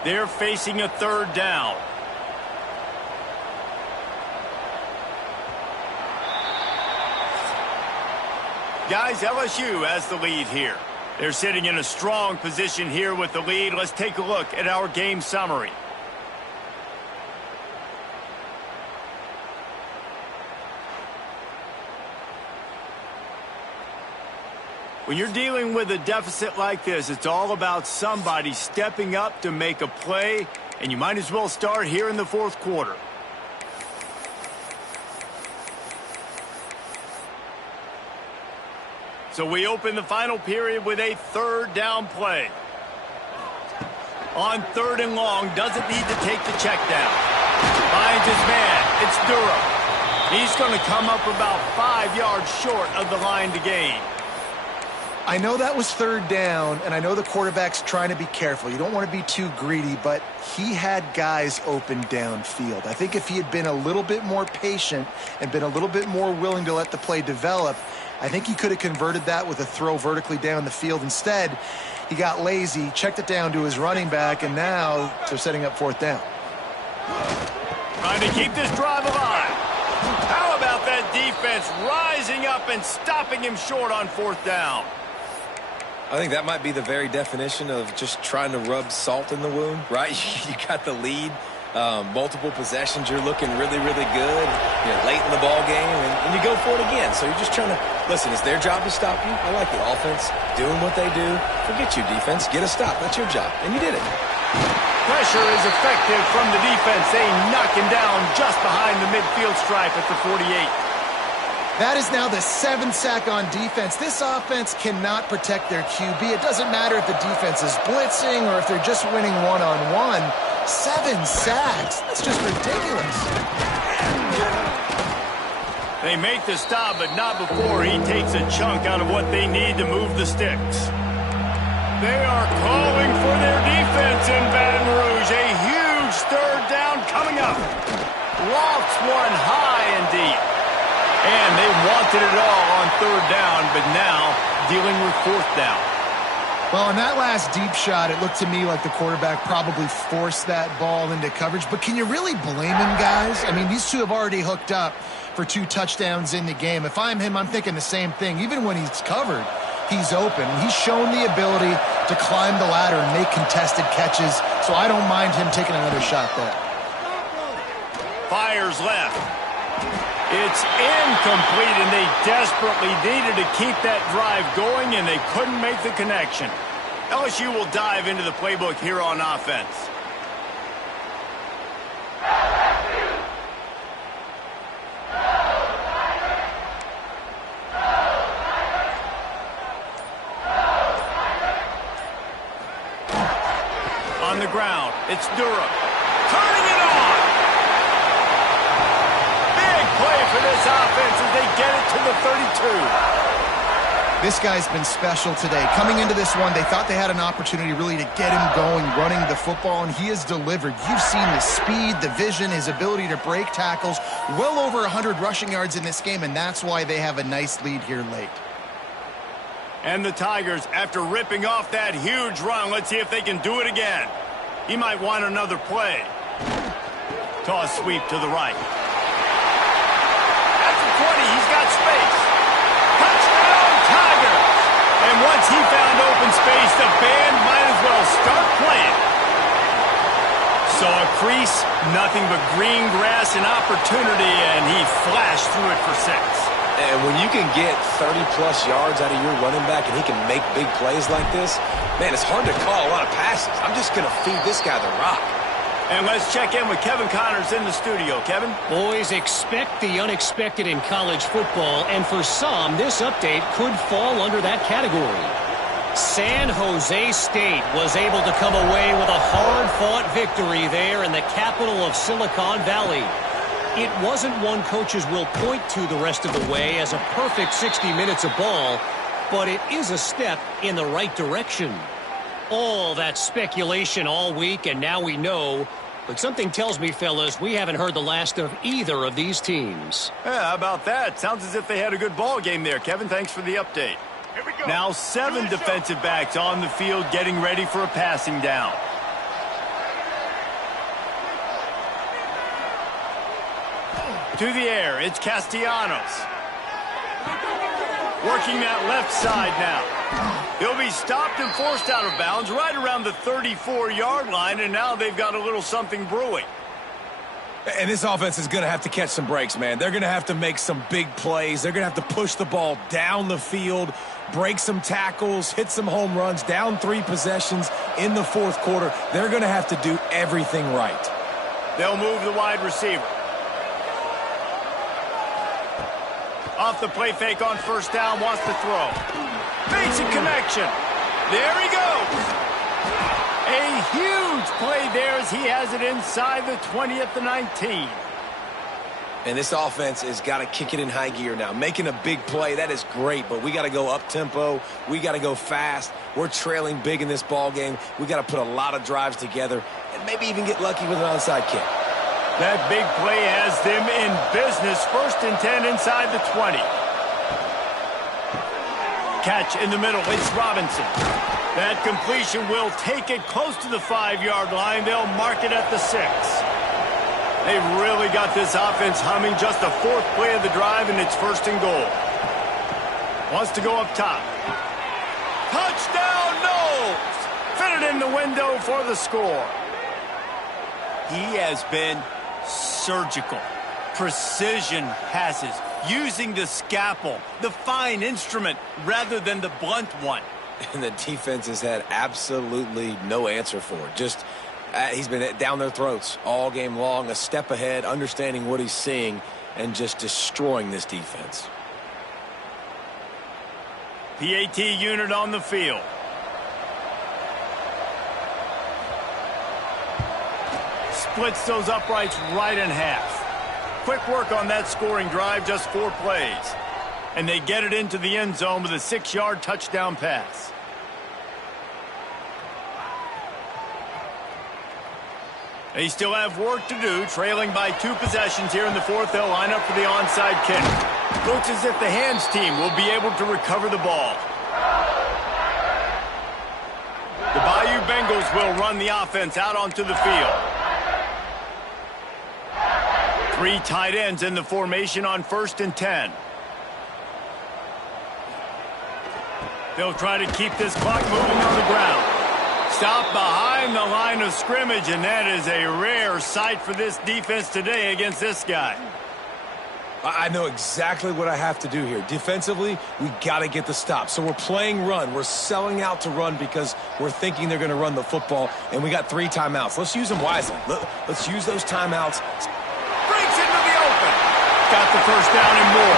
They're facing a 3rd down. Guys, LSU has the lead here. They're sitting in a strong position here with the lead. Let's take a look at our game summary. When you're dealing with a deficit like this, it's all about somebody stepping up to make a play, and you might as well start here in the fourth quarter. So we open the final period with a third down play. On third and long, doesn't need to take the check down. Finds his man. It's Durham. He's going to come up about 5 yards short of the line to gain. I know that was third down, and I know the quarterback's trying to be careful. You don't want to be too greedy, but he had guys open downfield. I think if he had been a little bit more patient and been a little bit more willing to let the play develop, I think he could have converted that with a throw vertically down the field. Instead, he got lazy, checked it down to his running back, and now they're setting up fourth down. Trying to keep this drive alive. How about that defense rising up and stopping him short on fourth down? I think that might be the very definition of just trying to rub salt in the wound, right? You got the lead, multiple possessions, you're looking really, really good, late in the ball game, and you go for it again. So you're just trying to, listen, it's their job to stop you. I like the offense doing what they do. Forget you, defense. Get a stop. That's your job. And you did it. Pressure is effective from the defense. They knock him down just behind the midfield stripe at the 48. That is now the 7th sack on defense. This offense cannot protect their QB. It doesn't matter if the defense is blitzing or if they're just winning one-on-one. 7 sacks. That's just ridiculous. They make the stop, but not before he takes a chunk out of what they need to move the sticks. They are calling for their defense in Baton Rouge. A huge third down coming up. Lofts one high and deep. And they wanted it all on third down, but now dealing with fourth down. Well, on that last deep shot, it looked to me like the quarterback probably forced that ball into coverage. But can you really blame him, guys? I mean, these two have already hooked up for 2 touchdowns in the game. If I'm him, I'm thinking the same thing. Even when he's covered, he's open. He's shown the ability to climb the ladder and make contested catches, so I don't mind him taking another shot there. Fires left. It's incomplete, and they desperately needed to keep that drive going, and they couldn't make the connection. LSU will dive into the playbook here on offense. On the ground, it's Durham. Turning it on! Play for this offense as they get it to the 32. This guy's been special today. Coming into this one, they thought they had an opportunity really to get him going, running the football, and he has delivered. You've seen the speed, the vision, his ability to break tackles. Well over 100 rushing yards in this game, and that's why they have a nice lead here late. And the Tigers, after ripping off that huge run, let's see if they can do it again. He might want another play. Toss sweep to the right. 20, he's got space. Touchdown, Tigers! And once he found open space, the band might as well start playing. Saw a crease, nothing but green grass and opportunity, and he flashed through it for 6. And when you can get 30-plus yards out of your running back and he can make big plays like this, man, it's hard to call a lot of passes. I'm just going to feed this guy the rock. And let's check in with Kevin Connors in the studio. Kevin? Boys, expect the unexpected in college football, and for some, this update could fall under that category. San Jose State was able to come away with a hard-fought victory there in the capital of Silicon Valley. It wasn't one coaches will point to the rest of the way as a perfect 60 minutes of ball, but it is a step in the right direction. All that speculation all week, and now we know. But something tells me, fellas, we haven't heard the last of either of these teams. Yeah, how about that? Sounds as if they had a good ball game there, Kevin. Thanks for the update. Here we go. Now 7 defensive backs on the field getting ready for a passing down. To the air, it's Castellanos. Working that left side now. He'll be stopped and forced out of bounds right around the 34-yard line, and now they've got a little something brewing. And this offense is going to have to catch some breaks, man. They're going to have to make some big plays. They're going to have to push the ball down the field, break some tackles, hit some home runs, down 3 possessions in the fourth quarter. They're going to have to do everything right. They'll move the wide receiver. Off the play fake on first down, wants to throw. Makes a connection. There he goes. A huge play there as he has it inside the 20 at the 19. And this offense has got to kick it in high gear now. Making a big play, that is great, but we got to go up-tempo. We got to go fast. We're trailing big in this ball game. We got to put a lot of drives together and maybe even get lucky with an onside kick. That big play has them in business. 1st and 10 inside the 20. Catch in the middle. It's Robinson. That completion will take it close to the 5-yard line. They'll mark it at the 6. They've really got this offense humming. Just the 4th play of the drive, and it's 1st and goal. Wants to go up top. Touchdown, Knowles! Fit it in the window for the score. He has been surgical. Precision passes. Using the scalpel, the fine instrument, rather than the blunt one. And the defense has had absolutely no answer for it. Just, he's been down their throats all game long, a step ahead, understanding what he's seeing, and just destroying this defense. PAT unit on the field. Splits those uprights right in half. Quick work on that scoring drive, just 4 plays. And they get it into the end zone with a 6-yard touchdown pass. They still have work to do, trailing by 2 possessions here in the 4th. They'll line up for the onside kick. Looks as if the hands team will be able to recover the ball. The Bayou Bengals will run the offense out onto the field. 3 tight ends in the formation on 1st and 10. They'll try to keep this clock moving on the ground. Stop behind the line of scrimmage, and that is a rare sight for this defense today against this guy. I know exactly what I have to do here. Defensively, we got to get the stop. So we're playing run. We're selling out to run because we're thinking they're going to run the football, and we got 3 timeouts. Let's use them wisely. Let's use those timeouts. Breaks into the open. Got the first down and more.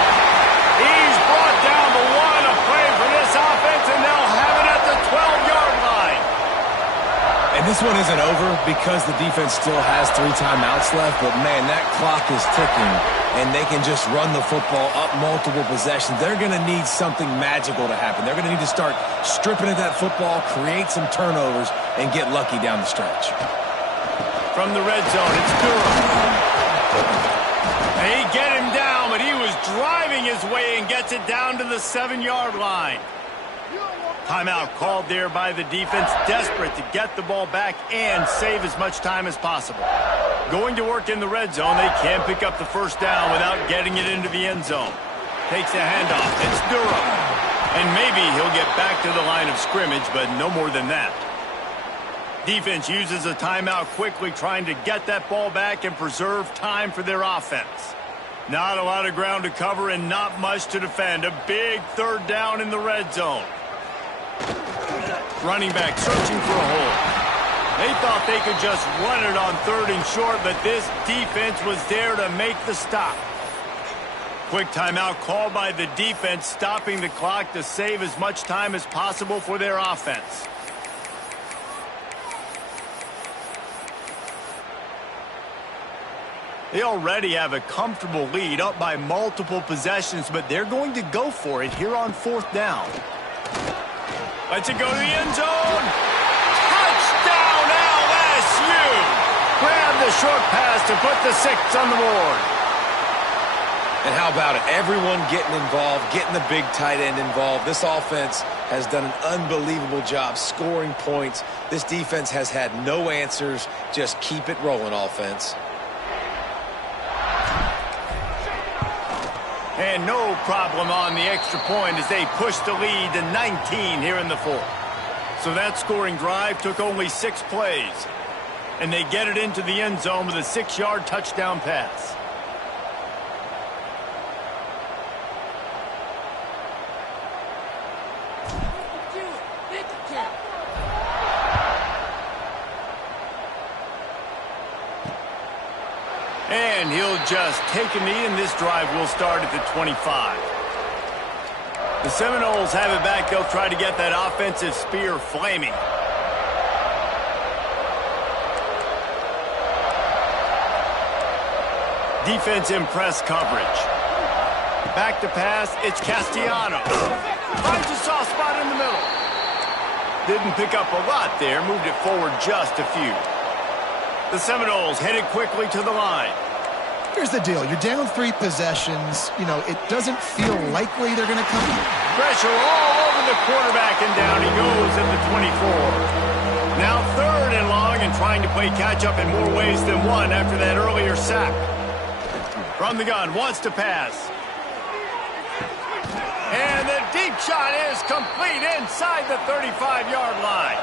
He's brought down the 1, a play for this offense, and they'll have it at the 12-yard line. And this one isn't over because the defense still has 3 timeouts left, but man, that clock is ticking, and they can just run the football up multiple possessions. They're going to need something magical to happen. They're going to need to start stripping at that football, create some turnovers, and get lucky down the stretch. From the red zone, it's Durham. They get him down, but he was driving his way and gets it down to the 7-yard line. Timeout called there by the defense, desperate to get the ball back and save as much time as possible. Going to work in the red zone, they can't pick up the first down without getting it into the end zone. Takes a handoff. It's Durham. And maybe he'll get back to the line of scrimmage, but no more than that. Defense uses a timeout quickly, trying to get that ball back and preserve time for their offense. Not a lot of ground to cover and not much to defend. A big 3rd down in the red zone. Running back searching for a hole. They thought they could just run it on 3rd and short, but this defense was there to make the stop. Quick timeout called by the defense, stopping the clock to save as much time as possible for their offense. They already have a comfortable lead, up by multiple possessions, but they're going to go for it here on 4th down. Lets it go to the end zone. Touchdown, LSU! Grab the short pass to put the 6 on the board. And how about it? Everyone getting involved, getting the big tight end involved. This offense has done an unbelievable job scoring points. This defense has had no answers. Just keep it rolling, offense. And no problem on the extra point as they push the lead to 19 here in the fourth. So that scoring drive took only 6 plays. And they get it into the end zone with a 6-yard touchdown pass. And he'll just take a knee, and this drive will start at the 25. The Seminoles have it back. They'll try to get that offensive spear flaming. Defense in press coverage. Back to pass, it's Castellanos. Finds a soft spot in the middle. Didn't pick up a lot there, moved it forward just a few. The Seminoles headed quickly to the line. Here's the deal. You're down 3 possessions. You know, it doesn't feel likely they're going to come. Pressure all over the quarterback, and down he goes at the 24. Now 3rd and long, and trying to play catch-up in more ways than one after that earlier sack. From the gun, wants to pass. And the deep shot is complete inside the 35-yard line.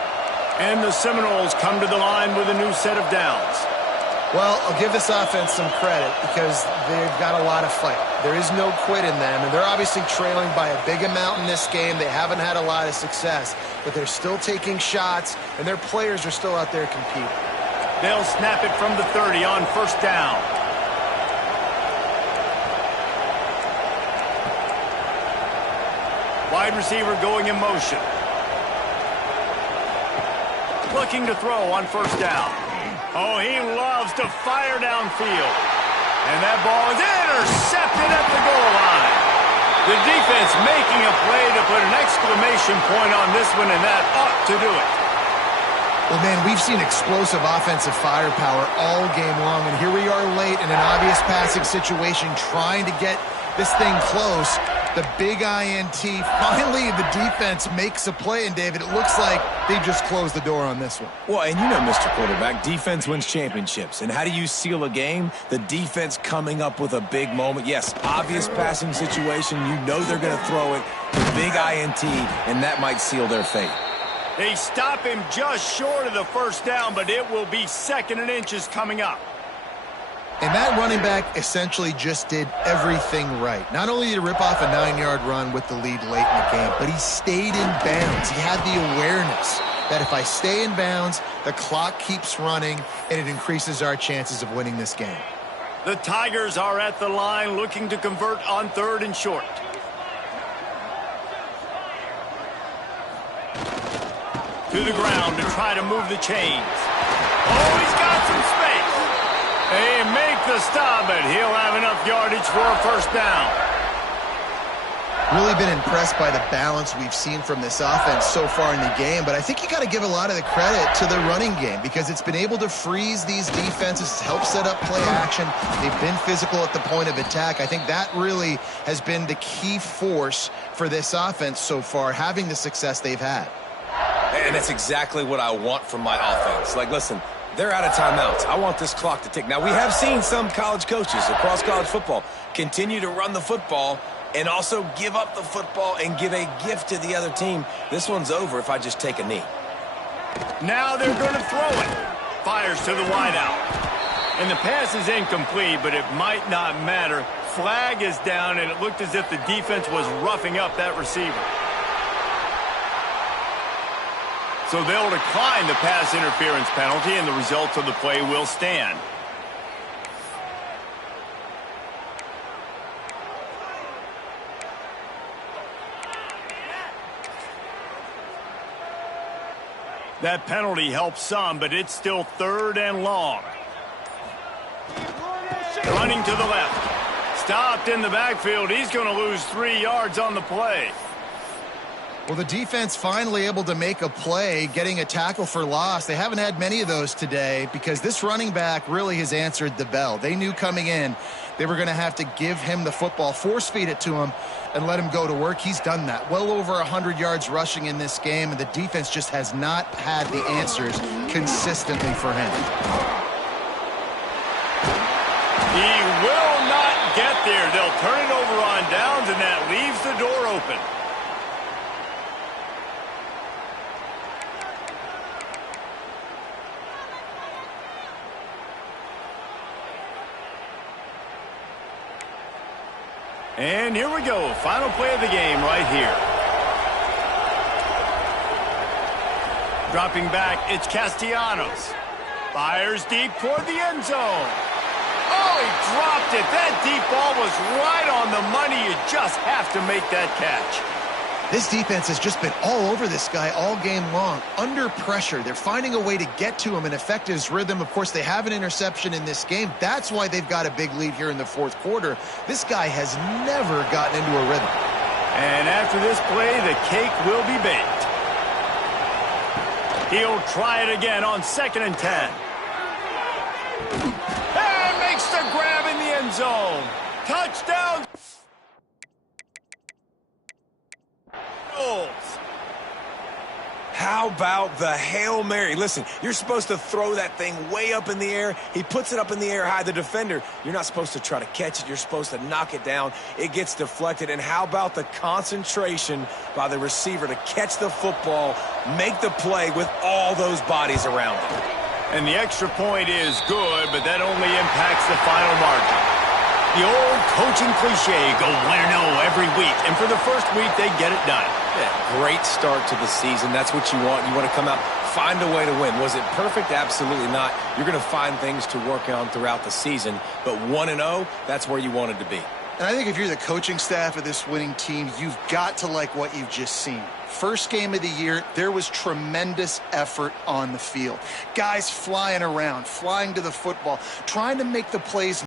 And the Seminoles come to the line with a new set of downs. Well, I'll give this offense some credit because they've got a lot of fight. There is no quit in them, and they're obviously trailing by a big amount in this game. They haven't had a lot of success, but they're still taking shots, and their players are still out there competing. They'll snap it from the 30 on 1st down. Wide receiver going in motion. Looking to throw on 1st down. Oh, he loves to fire downfield. And that ball is intercepted at the goal line. The defense making a play to put an exclamation point on this one, and that ought to do it. Well, man, we've seen explosive offensive firepower all game long, and here we are late in an obvious passing situation trying to get this thing close. The big INT. Finally, the defense makes a play, and David, it looks like they just closed the door on this one. Well, and you know, Mr. Quarterback, defense wins championships. And how do you seal a game? The defense coming up with a big moment. Yes, obvious passing situation. You know they're going to throw it. The big INT, and that might seal their fate. They stop him just short of the 1st down, but it will be 2nd and inches coming up. And that running back essentially just did everything right. Not only did he rip off a 9-yard run with the lead late in the game, but he stayed in bounds. He had the awareness that if I stay in bounds, the clock keeps running, and it increases our chances of winning this game. The Tigers are at the line looking to convert on 3rd and short. To the ground to try to move the chains. Oh, he's got some space. They make the stop, but he'll have enough yardage for a 1st down. Really been impressed by the balance we've seen from this offense so far in the game, but I think you got to give a lot of the credit to the running game because it's been able to freeze these defenses, help set up play action. They've been physical at the point of attack. I think that really has been the key force for this offense so far, having the success they've had. And that's exactly what I want from my offense. Like, listen, they're out of timeouts. I want this clock to tick. Now, we have seen some college coaches across college football continue to run the football and also give up the football and give a gift to the other team. This one's over if I just take a knee. Now they're going to throw it. Fires to the wideout. And the pass is incomplete, but it might not matter. Flag is down, and it looked as if the defense was roughing up that receiver. So they'll decline the pass interference penalty, and the results of the play will stand. That penalty helps some, but it's still 3rd and long. Running to the left. Stopped in the backfield. He's going to lose 3 yards on the play. Well, the defense finally able to make a play, getting a tackle for loss. They haven't had many of those today because this running back really has answered the bell. They knew coming in they were going to have to give him the football, force feed it to him, and let him go to work. He's done that. Well over 100 yards rushing in this game, and the defense just has not had the answers consistently for him. He will not get there. They'll turn it over on downs, and that leaves the door open. And here we go. Final play of the game right here. Dropping back, it's Castellanos. Fires deep toward the end zone. Oh, he dropped it. That deep ball was right on the money. You just have to make that catch. This defense has just been all over this guy all game long. Under pressure. They're finding a way to get to him and affect his rhythm. Of course, they have an interception in this game. That's why they've got a big lead here in the fourth quarter. This guy has never gotten into a rhythm. And after this play, the cake will be baked. He'll try it again on 2nd and 10. And makes the grab in the end zone. Touchdown. How about the Hail Mary? Listen, you're supposed to throw that thing way up in the air. He puts it up in the air high. The defender, you're not supposed to try to catch it. You're supposed to knock it down. It gets deflected. And how about the concentration by the receiver to catch the football, make the play with all those bodies around him? And the extra point is good, but that only impacts the final margin. The old coaching cliche, go win or no every week. And for the first week, they get it done. Yeah, great start to the season. That's what you want. You want to come out, find a way to win. Was it perfect? Absolutely not. You're going to find things to work on throughout the season. But 1-0, that's where you wanted to be. And I think if you're the coaching staff of this winning team, you've got to like what you've just seen. First game of the year, there was tremendous effort on the field. Guys flying around, flying to the football, trying to make the plays